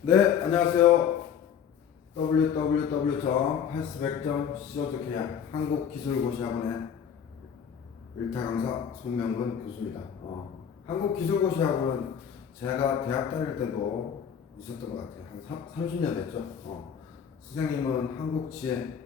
네, 안녕하세요. www.패스백.co.kr 한국기술고시학원의 일타 강사 송명근 교수입니다. 어, 한국기술고시학원은 제가 대학 다닐 때도 있었던 것 같아요. 한 30년 됐죠. 어, 선생님은 한국지혜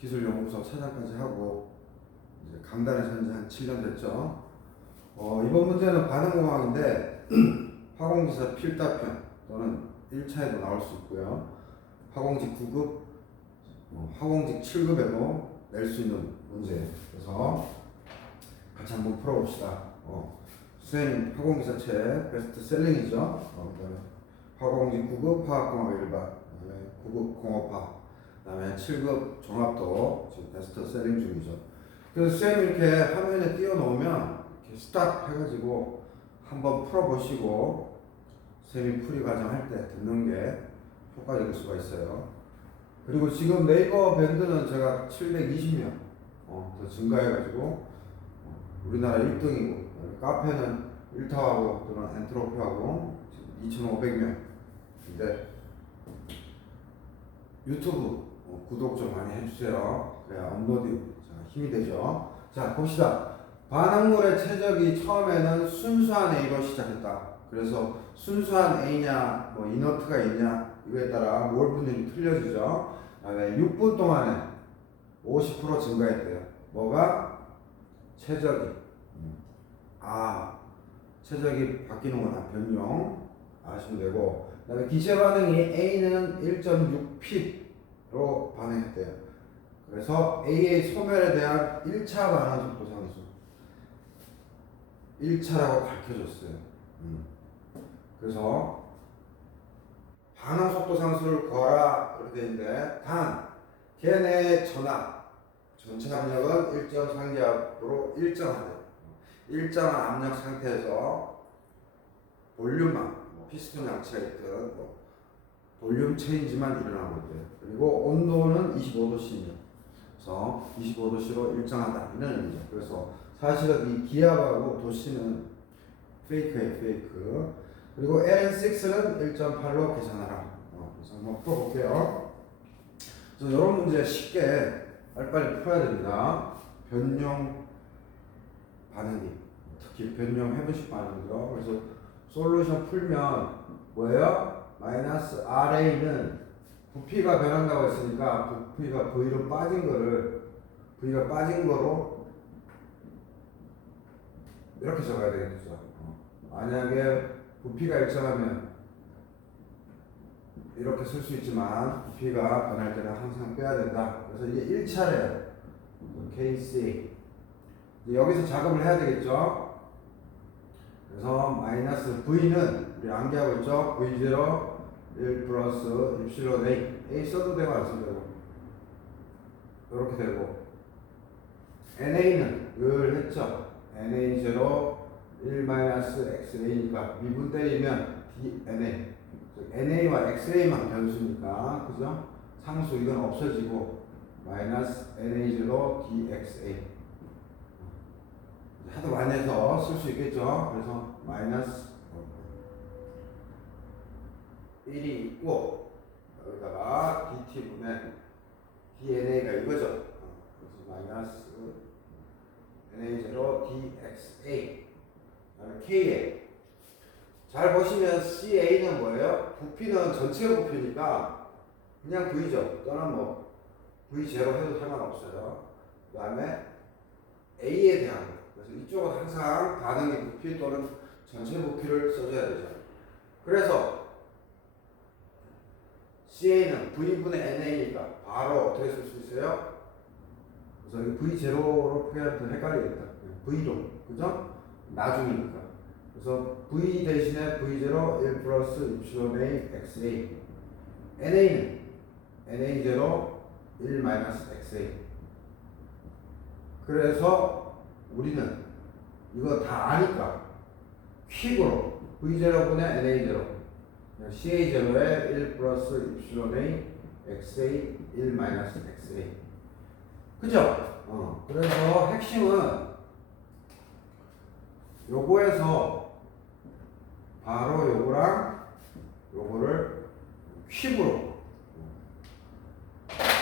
기술연구소 차장까지 하고 이제 강단에 선지 한 7년 됐죠. 어, 이번 문제는 반응공학인데 화공기사 필답편 또는 1차에도 나올 수 있고요. 화공직 9급, 어, 화공직 7급에도 낼 수 있는 문제예요. 그래서 같이 한번 풀어봅시다. 어, 수행 화공기사체 베스트셀링이죠. 어, 그다음에 화공직 9급 화학공학 일반, 그다음에 9급 공업화, 그다음에 7급 종합도 지금 베스트셀링 중이죠. 그래서 수행 이렇게 화면에 띄워놓으면 이렇게 스탑 해가지고 한번 풀어보시고 세미 풀이 과정 할 때 듣는 게 효과적일 수가 있어요. 그리고 지금 네이버 밴드는 제가 720명 어, 더 증가해가지고 어, 우리나라 1등이고 카페는 일타하고 또는 엔트로피하고 2,500명인데 유튜브 어, 구독 좀 많이 해주세요. 그래야 업로드 힘이 되죠. 자 봅시다. 반항물의 최적이 처음에는 순수한 A로 시작했다. 그래서 순수한 A냐, 뭐 이너트가 있냐 이거에 따라 몰 분율이 틀려지죠. 그다음에 6분 동안에 50% 증가했대요. 뭐가 최적이 음. 아 최적이 바뀌는구나 변형 아시면 되고 그다음에 기체 반응이 A는 1.6p로 반응했대요. 그래서 A의 소멸에 대한 1차 반응 속도 상수 1차라고 밝혀줬어요. 음. 그래서 반응 속도 상수를 구하라 그렇게 돼 있는데 단 걔네의 전압 전체 압력은 일정 상기압으로 일정하대. 일정한 압력 상태에서 볼륨만 뭐 피스톤 양치가 있든 뭐 볼륨 체인지만 일어나고 있대요. 그리고 온도는 25도씨입니다. 그래서 25도씨로 일정하다 이런 의미죠. 그래서 사실은 이 기압하고 도씨는 페이크예요, 페이크. 그리고 LN6는 1.8로 계산하라. 어, 그래서 한번 풀어볼게요. 그래서 이런 문제 쉽게 빨리빨리 풀어야 됩니다. 변형 반응이 특히 변형 해부식 반응이죠. 그래서 솔루션 풀면 뭐예요? 마이너스 RA는 부피가 변한다고 했으니까 부피가 V로 빠진 거를 V가 빠진 거로 이렇게 적어야 되겠죠. 어. 만약에 부피가 일정하면 이렇게 쓸 수 있지만 부피가 변할 때는 항상 빼야 된다. 그래서 이게 1차례 KC 이제 여기서 작업을 해야 되겠죠. 그래서 마이너스 V는 우리 암기하고 있죠. V0 1 플러스 입실론 A A 써도 되고 안 써도 되고 이렇게 되고 NA는 늘 했죠. NA0 1 마이너스 XA니까 미분 때리면 DNA NA와 XA만 변수니까 그죠? 상수 이건 없어지고 마이너스 NA0 DXA 하도 많이 해서 쓸 수 있겠죠? 그래서 마이너스 1이 있고 여기다가 DT분의 DNA가 이거죠. 어, 그래서 마이너스 NA0 DXA 그 다음에 KA 잘 보시면 CA는 뭐예요? 부피는 전체 부피니까 그냥 V죠. 또는 뭐 V0 해도 상관없어요. 그 다음에 A에 대한 거. 그래서 이쪽은 항상 반응의 부피 또는 전체 부피를 써줘야 되죠. 그래서 CA는 V분의 NA니까 바로 어떻게 쓸 수 있어요? 그래서 이 V0로 표현하면 헷갈리겠다. V로. 그죠? 나중이니까. 그래서 V 대신에 V0 1 플러스 A XA NA는 NA0 1 마이너스 XA 그래서 우리는 이거 다 아니까 퀵으로 V0분의 NA0 CA0에 1 플러스 A XA 1 마이너스 XA 그죠? 어, 그래서 핵심은 요거에서 바로 요거랑 요거를 퀵으로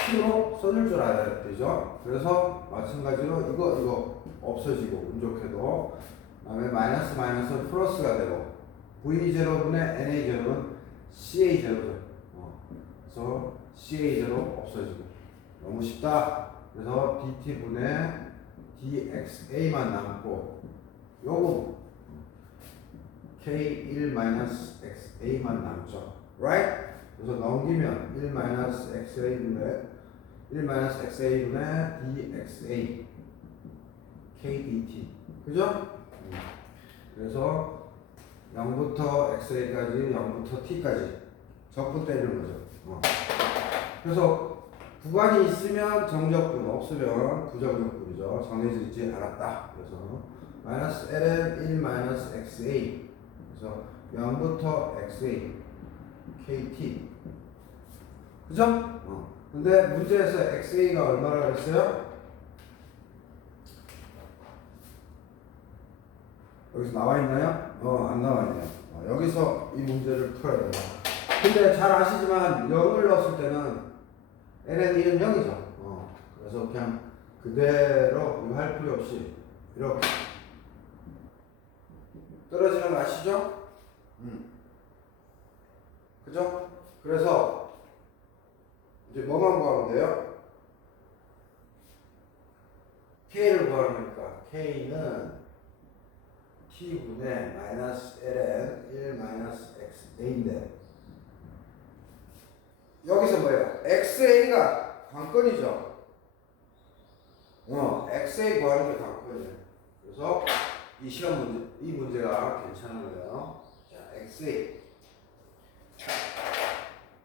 퀵으로 써줄 줄 알아야 되죠. 그래서 마찬가지로 이거 이거 없어지고 운 좋게도 그다음에 마이너스 마이너스 플러스가 되고 V0분의 NA0는 CA0죠. 어. 그래서 CA0 없어지고 너무 쉽다. 그래서 DT분의 DXA만 남고 요거 K1-XA만 남죠. Right? 그래서 넘기면 1-XA분의 1-XA분의 DXA KDT 그죠? 음. 그래서 0부터 XA까지 0부터 T까지 적분 때리는 거죠. 어. 그래서 구간이 있으면 정적분 없으면 부정적분이죠. 정해져 있지 않았다. 그래서 마이너스 ln 1 마이너스 xa 그래서 0부터 xa kt 그죠? 어. 근데 문제에서 xa가 얼마라고 했어요? 여기서 나와 있나요? 어, 안 나와 있네요. 어, 여기서 이 문제를 풀어야 돼요. 근데 잘 아시지만 0을 넣었을 때는 ln 1은 0이죠. 어, 그래서 그냥 그대로 할 필요 없이 이렇게 떨어지는 거 아시죠? 음. 그죠? 그래서 이제 뭐만 구하면 돼요? K를 구하는 거니까 K는 T분의 마이너스 ln 1 마이너스 xa인데 여기서 뭐예요? XA가 관건이죠. 어, XA 구하는 게 관건이에요. 그래서 이 시험 문제, 이 문제가 괜찮은 거예요. 자, XA.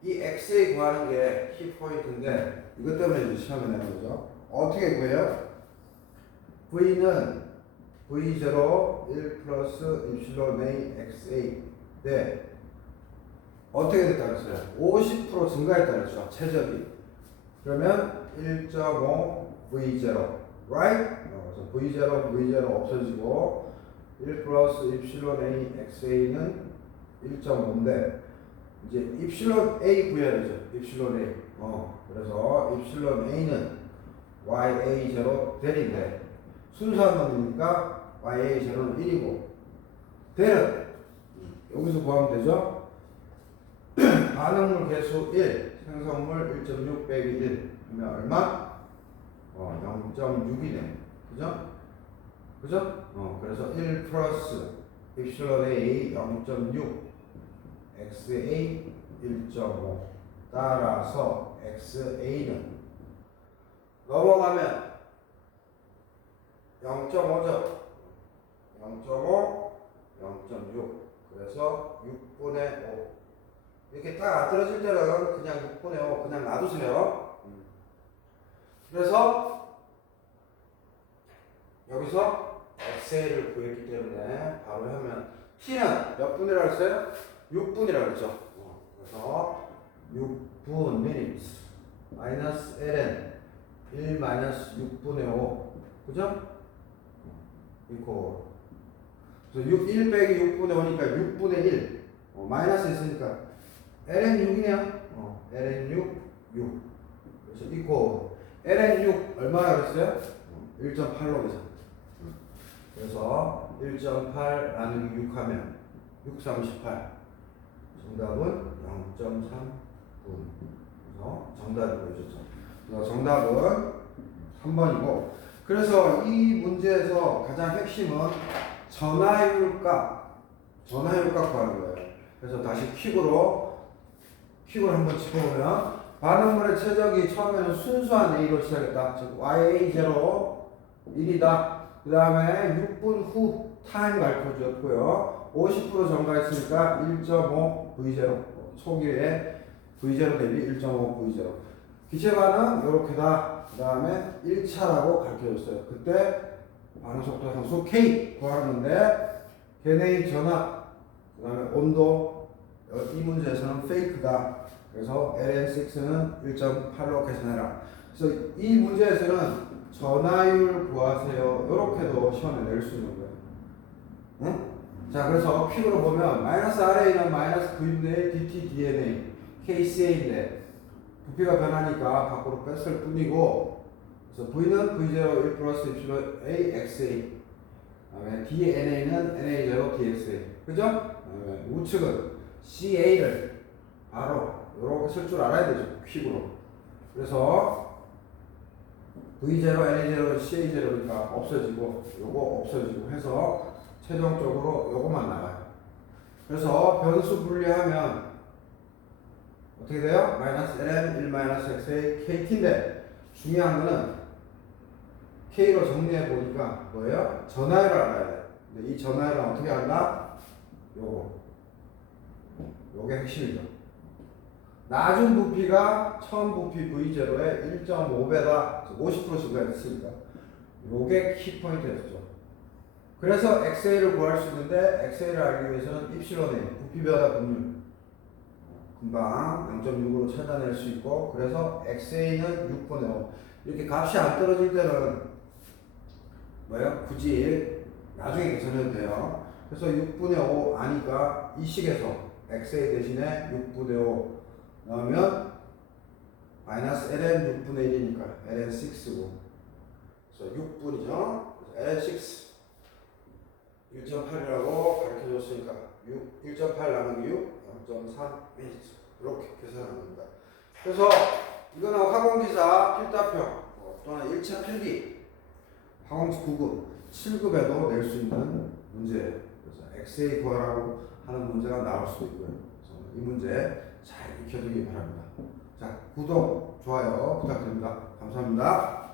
이 XA 구하는 게 키포인트인데 이것 때문에 이제 시험에 내는 거죠. 어떻게 구해요? V는 V0 1 플러스 입실론 A XA 네. 어떻게 됐다 그랬어요? 50% 증가했다 그랬죠. 최적이. 그러면 1.5 V0 right? 어, 그래서 V0 V0 없어지고 1 플러스 입실론 A XA는 1.5인데 이제 입실론 A 구해야 되죠. 입실론 A. 어, 그래서 입실론 A는 YA0 대인데 순수한 놈이니까 YA0는 1이고 대는 여기서 구하면 되죠. 반응물 개수 1, 생성물 1.6 빼기 1 하면 얼마? 어, 0.6이네. 그죠? 그죠? 어, 그래서 1 플러스 입실론 A 0.6 XA 1.5 따라서 XA는 넘어가면 0.5죠. 0.5, 0.6 그래서 6분의 5 이렇게 딱안 떨어질 때는 그냥 6분의 5 그냥 놔두세요. 음. 그래서 여기서 XA를 구했기 때문에 바로 하면 T는 몇 분이라고 했어요? 6분이라고 했죠. 어, 그래서 6분 minutes 마이너스 ln 1 마이너스 6분의 5 그죠? 이코 그래서 6, 1 빼기 6분의 5니까 6분의 1 어, 마이너스 있으니까 ln 6이네요. 어, ln 6, 6. 그래서 이코 ln 6 얼마나 그랬어요? 1.8로 계산. 그래서 1.8 나누기 6 하면 6, 38. 정답은 0.3분. 그래서 정답이 보여줬죠. 그래서 정답은 3번이고. 그래서 이 문제에서 가장 핵심은 전화율값, 전화율값 구하는 거예요. 그래서 다시 퀵으로 퀵을 한번 짚어보면 반응물의 최적이 처음에는 순수한 A로 시작했다. 즉 YA0 1이다. 그 다음에 6분 후 타임 가르쳐 주었고요. 50% 증가했으니까 1.5 V0 초기에 V0 대비 1.5 V0 기체 반응 이렇게다. 그 다음에 1차라고 가르쳐 줬어요. 그때 반응 속도 상수 K 구하는데 걔네의 전압 그 다음에 온도 이 문제에서는 페이크다. 그래서 LN6는 1.8로 계산해라. 그래서 이 문제에서는 전화율 구하세요. 이렇게도 시험에 낼 수 있는 거예요. 응? 자, 그래서 퀵으로 보면 마이너스 RA는 마이너스 V분의 DT DNA KCA인데 부피가 변하니까 밖으로 뺐을 뿐이고 그래서 V는 V0 1 플러스 입실론 AXA 그다음에 DNA는 NA0 DXA 그죠? 우측은 CA를 바로 이렇게 쓸 줄 알아야 되죠 퀵으로 그래서 V0, NA0, CA0니까 없어지고 요거 없어지고 해서 최종적으로 요것만 나와요 그래서 변수 분리하면 어떻게 돼요? 마이너스 ln 1 마이너스 x의 kt인데 중요한 거는 k로 정리해 보니까 뭐예요? 전화율을 알아야 돼. 근데 이 전화율은 어떻게 알나? 요거. 요게 핵심이죠. 낮은 부피가 처음 부피 V0의 1.5배다. 50% 증가했으니까 요게 키포인트였죠. 그래서 XA를 구할 수 있는데 XA를 알기 위해서는 입실론의 부피 변화 분율 금방 0.6으로 찾아낼 수 있고 그래서 XA는 6분의 5 이렇게 값이 안 떨어질 때는 뭐예요? 굳이 나중에 계산해도 돼요. 그래서 6분의 5 아니까 이 식에서 XA 대신에 6분의 5 넣으면 마이너스 ln 6분의 1이니까 ln 6고 그래서 6분이죠 ln 6 1.8이라고 가르쳐 줬으니까 6, 1.8 나누기 6, 0.3 이렇게 계산하는 겁니다. 그래서 이거는 학원기사 필답형 어, 또는 1차 필기 학원지 9급, 7급에도 낼 수 있는 문제예요. 그래서 XA 구하라고 하는 문제가 나올 수도 있고요. 이 문제 잘 익혀두기 바랍니다. 자, 구독, 좋아요 부탁드립니다. 감사합니다.